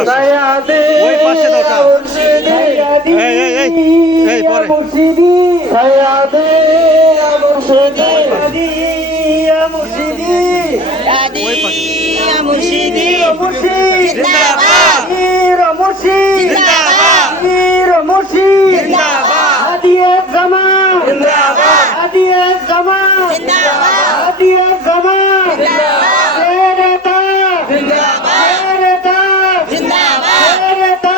পাশে ওই পাশে দাওটা এই পরে মুর্শিদি সায়াদে মুর্শিদি মুর্শিদি দাদি ওই পাশে মুর্শিদি মুর্শিদ জিন্দাবাদ মুর্শিদ জিন্দাবাদ মুর্শিদ জিন্দাবাদ হাদিয়ে জামান জিন্দাবাদ হাদিয়ে জামান জিন্দাবাদ হাদিয়ে জামান জিন্দাবাদ তেরেতা জিন্দাবাদ তেরেতা জিন্দাবাদ তেরেতা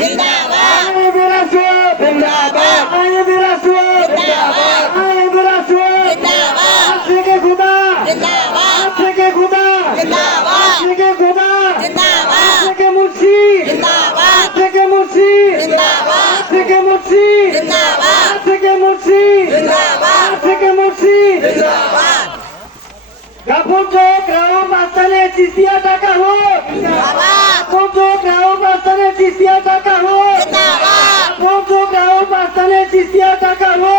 জিন্দাবাদ আয়ে বিরাসু জিন্দাবাদ আয়ে বিরাসু জিন্দাবাদ আয়ে বিরাসু জিন্দাবাদ থেকে খুদা জিন্দাবাদ থেকে খুদা জিন্দাবাদ থেকে খুদা জিন্দাবাদ থেকে মুর্শিদ জিন্দাবাদ থেকে মুর্শিদ জিন্দাবাদ থেকে মুর্শিদ জিন্দাবাদ থেকে মুর্শিদ জিন্দাবাদ থেকে মুর্শিদ জিন্দাবাদ গাফর চোখ রাম আস্তানে চিস্তিয়া টাকা হোক জিন্দাবাদ গাফর চোখ রাম আস্তানে চিস্তিয়া টাকা হোক জিন্দাবাদ গাফর চোখ রাম আস্তানে চিস্তিয়া টাকা হোক